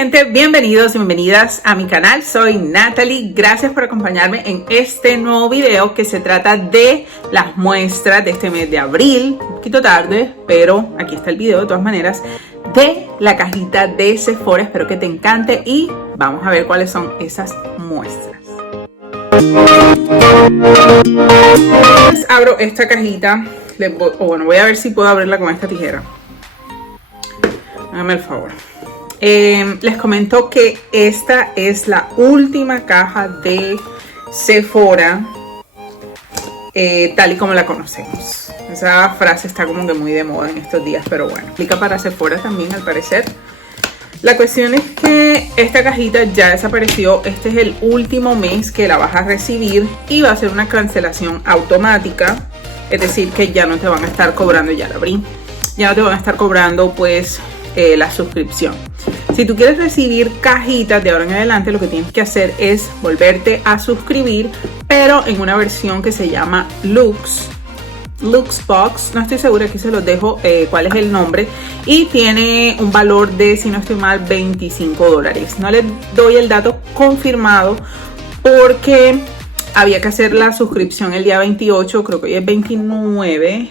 gente, bienvenidos y bienvenidas a mi canal. Soy Natalie, gracias por acompañarme en este nuevo video que se trata de las muestras de este mes de abril. Un poquito tarde, pero aquí está el video de todas maneras de la cajita de Sephora. Espero que te encante y vamos a ver cuáles son esas muestras. Abro esta cajita, voy a ver si puedo abrirla con esta tijera. Hágame el favor. Les comento que esta es la última caja de Sephora tal y como la conocemos. Esa frase está como que muy de moda en estos días, pero bueno, aplica para Sephora también al parecer. La cuestión es que esta cajita ya desapareció. Este es el último mes que la vas a recibir y va a ser una cancelación automática, es decir que ya no te van a estar cobrando, ya la abrí, ya no te van a estar cobrando pues la suscripción. Si tú quieres recibir cajitas de ahora en adelante, lo que tienes que hacer es volverte a suscribir, pero en una versión que se llama Lux Box. No estoy segura, aquí se los dejo cuál es el nombre, y tiene un valor de, si no estoy mal, $25. No les doy el dato confirmado porque había que hacer la suscripción el día 28, creo que hoy es 29,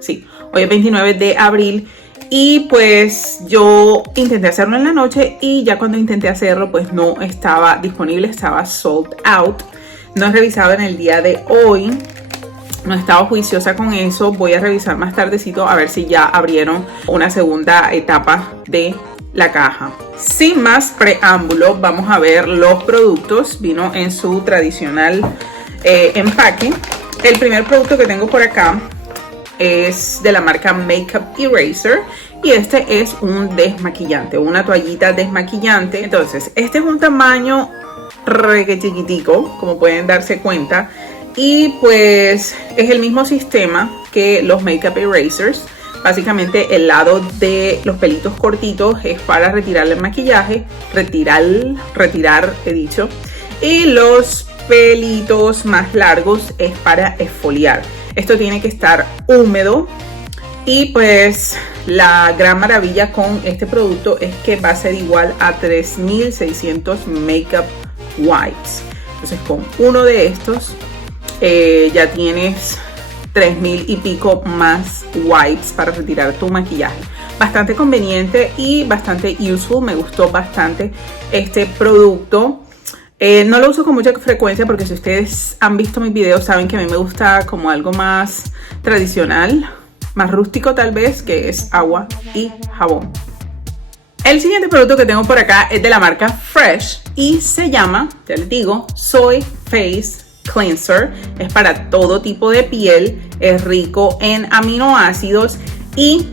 sí, hoy es 29 de abril. Y pues yo intenté hacerlo en la noche y ya cuando intenté hacerlo pues no estaba disponible, estaba sold out. No he revisado en el día de hoy, no estaba juiciosa con eso. Voy a revisar más tardecito a ver si ya abrieron una segunda etapa de la caja. Sin más preámbulo, vamos a ver los productos. Vino en su tradicional empaque. El primer producto que tengo por acá es de la marca Makeup Eraser y este es un desmaquillante, una toallita desmaquillante. Entonces este es un tamaño re chiquitico, como pueden darse cuenta, y pues es el mismo sistema que los Makeup Erasers. Básicamente el lado de los pelitos cortitos es para retirar el maquillaje, retirar he dicho, y los pelitos más largos es para exfoliar. Esto tiene que estar húmedo y pues la gran maravilla con este producto es que va a ser igual a 3600 Makeup Wipes. Entonces con uno de estos ya tienes 3000 y pico más wipes para retirar tu maquillaje. Bastante conveniente y bastante useful. Me gustó bastante este producto. No lo uso con mucha frecuencia porque si ustedes han visto mis videos saben que a mí me gusta como algo más tradicional, más rústico tal vez, que es agua y jabón. El siguiente producto que tengo por acá es de la marca Fresh y se llama, ya les digo, Soy Face Cleanser. Es para todo tipo de piel, es rico en aminoácidos y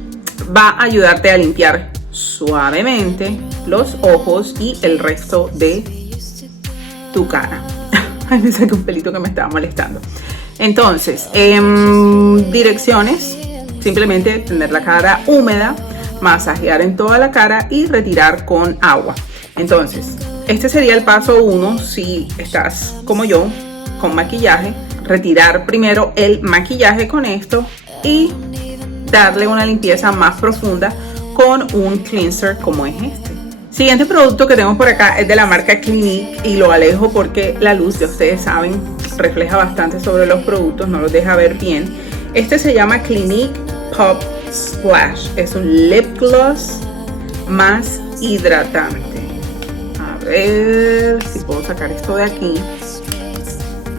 va a ayudarte a limpiar suavemente los ojos y el resto de tu cara. Ay, me saqué un pelito que me estaba molestando. Entonces, direcciones: simplemente tener la cara húmeda, masajear en toda la cara y retirar con agua. Entonces, este sería el paso 1 si estás como yo con maquillaje. Retirar primero el maquillaje con esto y darle una limpieza más profunda con un cleanser como es este. Siguiente producto que tengo por acá es de la marca Clinique y lo alejo porque la luz, ya ustedes saben, refleja bastante sobre los productos, no los deja ver bien. Este se llama Clinique Pop Splash. Es un lip gloss más hidratante. A ver si puedo sacar esto de aquí.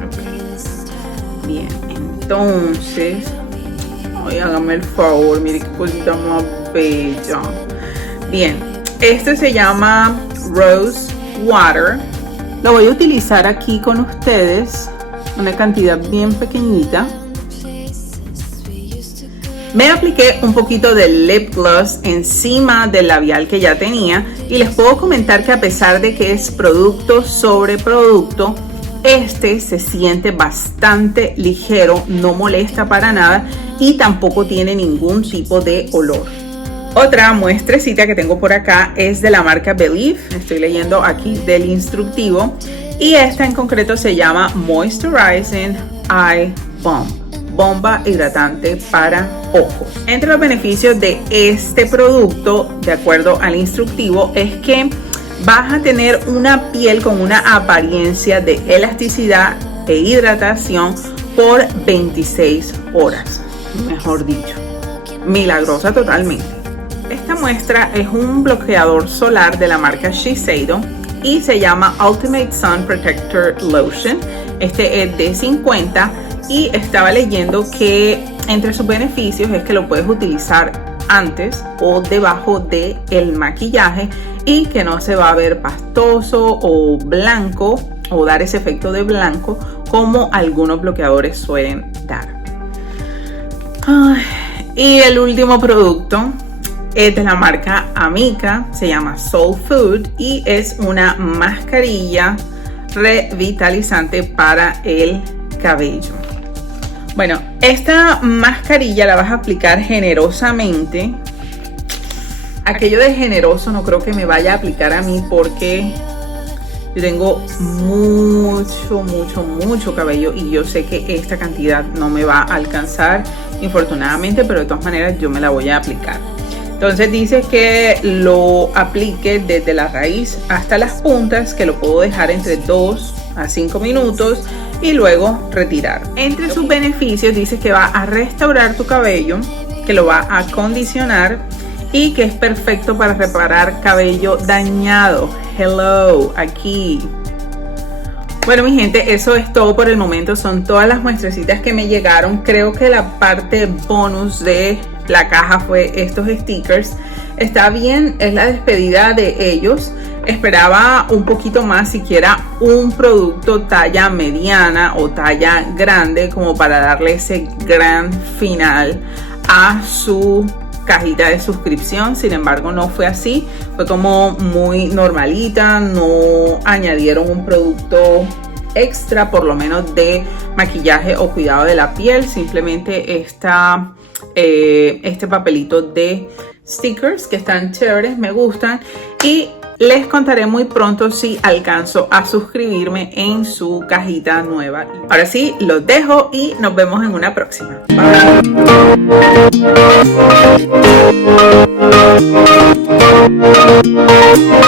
Okay. Bien, entonces, ay, hágame el favor, mire qué cosita más bella. Bien. Este se llama Rose Water. Lo voy a utilizar aquí con ustedes, una cantidad bien pequeñita. Me apliqué un poquito de lip gloss encima del labial que ya tenía y les puedo comentar que a pesar de que es producto sobre producto, este se siente bastante ligero, no molesta para nada y tampoco tiene ningún tipo de olor. Otra muestrecita que tengo por acá es de la marca Believe. Estoy leyendo aquí del instructivo y esta en concreto se llama Moisturizing Eye Balm. bomba hidratante para ojos. Entre los beneficios de este producto, de acuerdo al instructivo, es que vas a tener una piel con una apariencia de elasticidad e hidratación por 26 horas. Mejor dicho, milagrosa totalmente. Esta muestra es un bloqueador solar de la marca Shiseido y se llama Ultimate Sun Protector Lotion. Este es de 50 y estaba leyendo que entre sus beneficios es que lo puedes utilizar antes o debajo del maquillaje y que no se va a ver pastoso o blanco o dar ese efecto de blanco como algunos bloqueadores suelen dar. Y el último producto es de la marca Amika, se llama Soul Food y es una mascarilla revitalizante para el cabello. Bueno, esta mascarilla la vas a aplicar generosamente. Aquello de generoso no creo que me vaya a aplicar a mí porque yo tengo mucho cabello y yo sé que esta cantidad no me va a alcanzar, infortunadamente, pero de todas maneras yo me la voy a aplicar. Entonces dice que lo aplique desde la raíz hasta las puntas, que lo puedo dejar entre 2 a 5 minutos y luego retirar. Entre sus beneficios dice que va a restaurar tu cabello, que lo va a acondicionar y que es perfecto para reparar cabello dañado. Hello, aquí. Bueno, mi gente, eso es todo por el momento. Son todas las muestrecitas que me llegaron. Creo que la parte bonus de la caja fue estos stickers. Está bien, es la despedida de ellos. Esperaba un poquito más, siquiera un producto talla mediana o talla grande, como para darle ese gran final a su cajita de suscripción. Sin embargo, no fue así. Fue como muy normalita. No añadieron un producto extra, por lo menos de maquillaje o cuidado de la piel. Simplemente este papelito de stickers que están chéveres, me gustan, y les contaré muy pronto si alcanzo a suscribirme en su cajita nueva. Ahora sí, los dejo y nos vemos en una próxima. Bye.